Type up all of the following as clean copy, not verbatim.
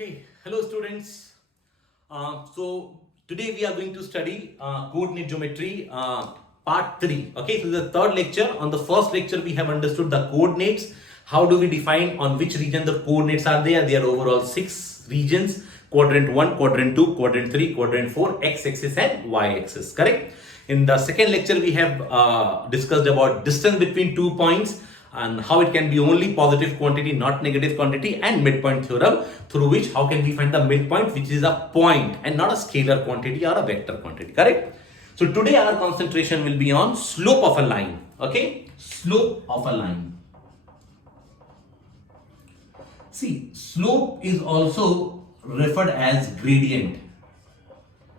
Okay, hello students. So today we are going to study coordinate geometry part 3. Okay, so the third lecture. On the first lecture we have understood the coordinates. How do we define on which region the coordinates are there? There are overall 6 regions: quadrant 1, quadrant 2, quadrant 3, quadrant 4, x-axis and y-axis. Correct? In the second lecture we have discussed about distance between 2 points and how it can be only positive quantity, not negative quantity, and midpoint theorem, through which how can we find the midpoint, which is a point and not a scalar quantity or a vector quantity. Correct? So today our concentration will be on slope of a line. Okay, slope of a line. See, slope is also referred as gradient.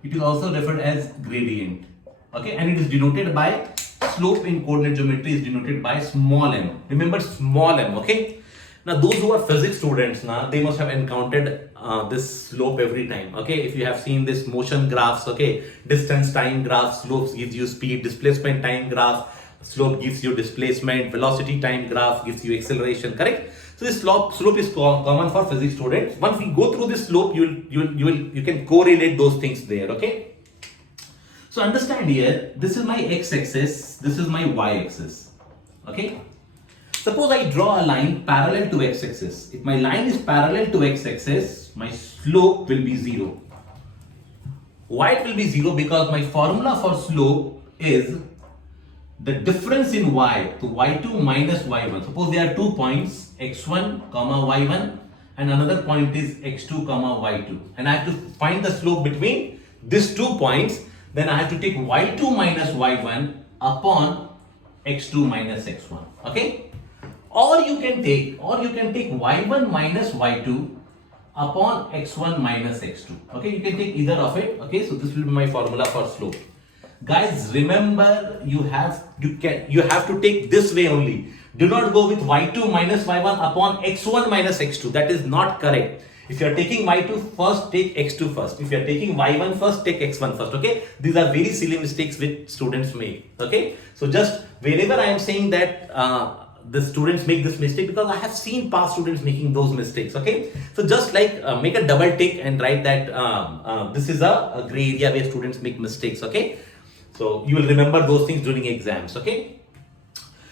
It is also referred as gradient. Okay, and it is denoted by, slope in coordinate geometry is denoted by small m. Remember, small m. Okay. Now those who are physics students, now they must have encountered this slope every time. Okay, if you have seen this motion graphs, okay, distance time graph, slopes gives you speed, displacement time graph, slope gives you displacement, velocity time graph gives you acceleration. Correct? So this slope is common for physics students. Once we go through this slope, you can correlate those things there. Okay. So understand here, this is my x-axis, this is my y-axis. Okay. Suppose I draw a line parallel to x-axis. If my line is parallel to x-axis, my slope will be 0. Why it will be 0? Because my formula for slope is the difference in y, to y2 minus y1. Suppose there are 2 points, x1 comma y1, and another point is x2 comma y2, and I have to find the slope between these 2 points. Then I have to take y2 minus y1 upon x2 minus x1. Okay, or you can take y1 minus y2 upon x1 minus x2. Okay, you can take either of it. Okay, so this will be my formula for slope. Guys, remember, you have to take this way only. Do not go with y2 minus y1 upon x1 minus x2. That is not correct. If you are taking y2 first, take x2 first. If you are taking y1 first, take x1 first. Okay, these are very silly mistakes which students make. Okay, so just wherever I am saying that the students make this mistake, because I have seen past students making those mistakes. Okay, so just like make a double tick and write that this is a gray area where students make mistakes. Okay, so you will remember those things during exams. Okay.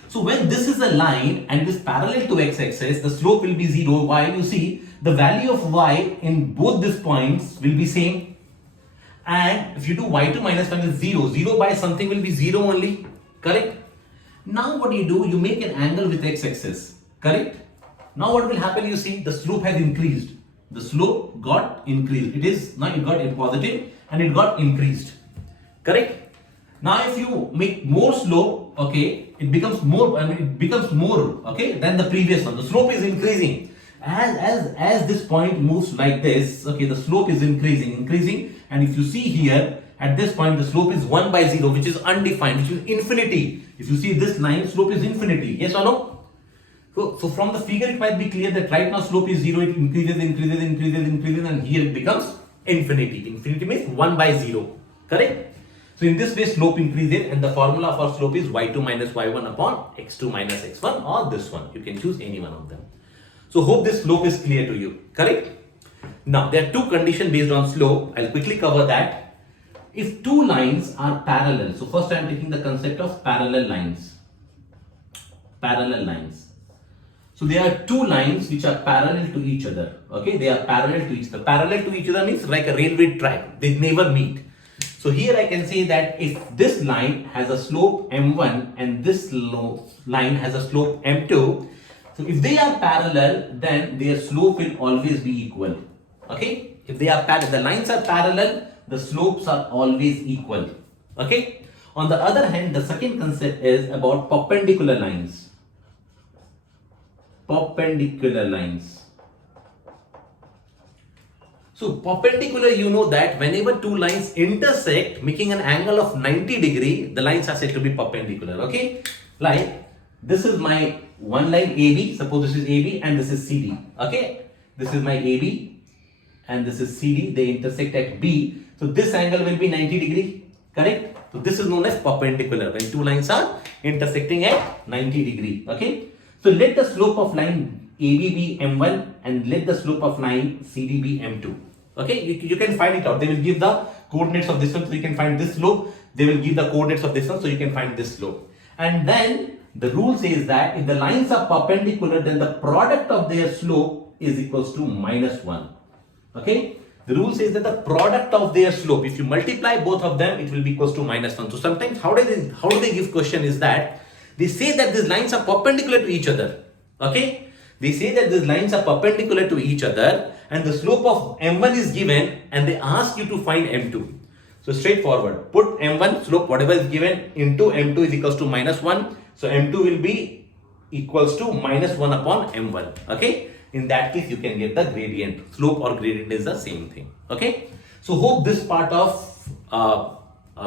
So when this is a line and it is parallel to x-axis, the slope will be 0. Why? You see, the value of y in both these points will be same. And if you do y2 minus 1 is 0. 0 by something will be 0 only. Correct? Now what do? You make an angle with x-axis. Correct? Now what will happen? You see, the slope has increased. The slope got increased. It got in positive and it got increased. Correct? Now if you make more slope, okay, it becomes more, okay, than the previous one. The slope is increasing. As this point moves like this, okay, the slope is increasing, and if you see here, at this point the slope is 1 by 0, which is undefined, which is infinity. If you see this line, slope is infinity. Yes or no? So from the figure it might be clear that right now slope is 0, it increases, and here it becomes infinity. Infinity means 1 by 0. Correct? So in this way slope increases, and the formula for slope is y2 minus y1 upon x2 minus x1, or this one. You can choose any one of them. So hope this slope is clear to you. Correct? Now there are two conditions based on slope. I'll quickly cover that. If two lines are parallel, so first I am taking the concept of parallel lines. Parallel lines. So there are two lines which are parallel to each other. Okay, they are parallel to each other. Parallel to each other means like a railway track. They never meet. So here I can say that if this line has a slope m1 and this line has a slope m2, so if they are parallel, then their slope will always be equal. Okay? If they are the lines are parallel, the slopes are always equal. Okay? On the other hand, the second concept is about perpendicular lines. Perpendicular lines. So perpendicular, you know that whenever two lines intersect, making an angle of 90 degree, the lines are said to be perpendicular. Okay, like this is my one line AB. Suppose this is AB and this is CD. Okay, this is my AB and this is CD. They intersect at B. So this angle will be 90 degree. Correct? So this is known as perpendicular when two lines are intersecting at 90 degree. Okay. So let the slope of line AB be M1 and let the slope of line CD be M2. Okay, you can find it out. They will give the coordinates of this one, so you can find this slope. They will give the coordinates of this one, so you can find this slope. And then the rule says that if the lines are perpendicular, then the product of their slope is equals to -1. Okay, the rule says that the product of their slope, if you multiply both of them, it will be equals to -1. So sometimes how do they give question is that they say that these lines are perpendicular to each other. Okay, they say that these lines are perpendicular to each other and the slope of M1 is given and they ask you to find M2. So straightforward, put M1 slope whatever is given into M2 is equals to -1. So M2 will be equals to -1 upon M1. Okay, in that case you can get the gradient. Slope or gradient is the same thing. Okay, so hope this part of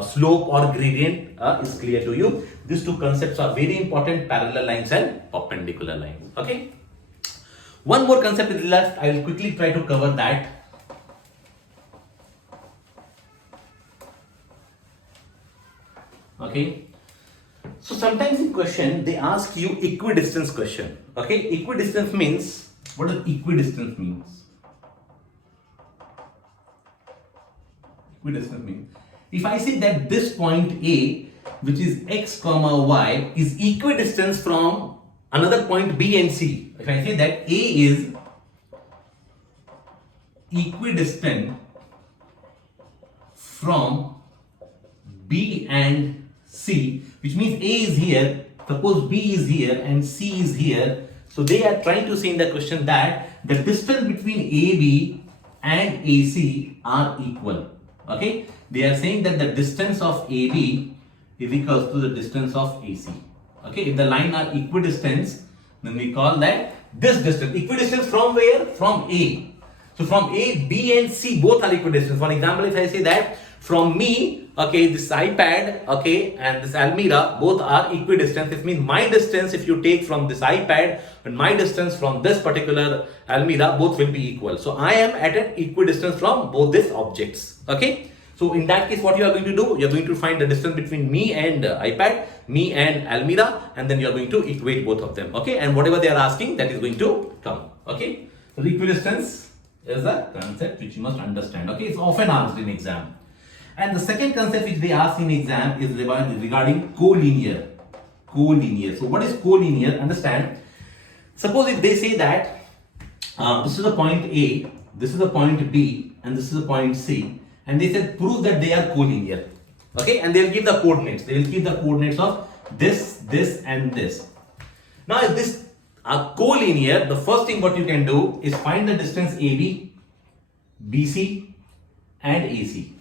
slope or gradient is clear to you. These two concepts are very important, parallel lines and perpendicular lines. Okay, one more concept is left. I will quickly try to cover that. Okay, so sometimes in question they ask you equidistance question. Okay, equidistance means, what does equidistance means? Equidistance means, if I say that this point A, which is x comma y, is equidistant from another point B and C. If I say that A is equidistant from B and C, which means A is here, suppose B is here and C is here. So they are trying to say in the question that the distance between AB and AC are equal. Okay, they are saying that the distance of AB is equal to the distance of AC. Okay, if the line are equidistant, then we call that this distance. Equidistance from where? From A. So from A, B and C both are equidistant. For example, if I say that from me, okay, this iPad, okay, and this Almira both are equidistant. It means my distance, if you take from this iPad and my distance from this particular Almira, both will be equal. So I am at an equidistance from both these objects. Okay, so in that case, what you are going to do? You are going to find the distance between me and iPad, me and Almira, and then you are going to equate both of them. Okay, and whatever they are asking, that is going to come. Okay, so the equidistance is a concept which you must understand. Okay, it's often asked in exam. And the second concept which they ask in exam is regarding collinear. Collinear. So what is collinear? Understand. Suppose if they say that this is the point A, this is the point B, and this is the point C, and they said prove that they are collinear. Okay, and they will give the coordinates. They will give the coordinates of this, this, and this. Now, if this are collinear, the first thing what you can do is find the distance AB, BC, and AC.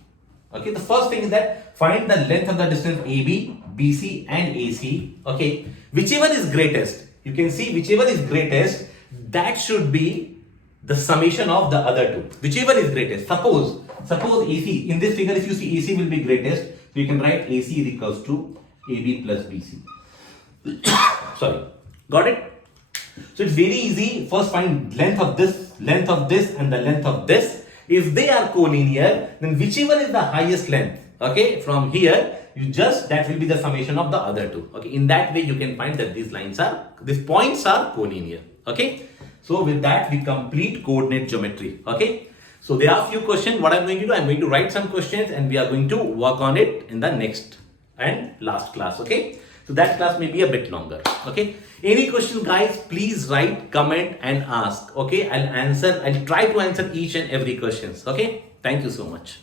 Okay, the first thing is that find the length of the distance AB, BC, and AC. Okay, whichever is greatest, you can see whichever is greatest, that should be the summation of the other two. Whichever is greatest. Suppose AC, in this figure, if you see AC will be greatest, so you can write AC is equals to AB plus BC. Sorry, got it? So it's very easy. First find length of this, and the length of this. If they are collinear, then whichever is the highest length, okay, from here, that will be the summation of the other two. Okay, in that way you can find that these points are collinear. Okay, so with that we complete coordinate geometry. Okay, so there are a few questions. What I'm going to do, I'm going to write some questions and we are going to work on it in the next and last class. Okay, so that class may be a bit longer. Okay, any question guys, please write, comment and ask. Okay, I'll try to answer each and every questions. Okay, thank you so much.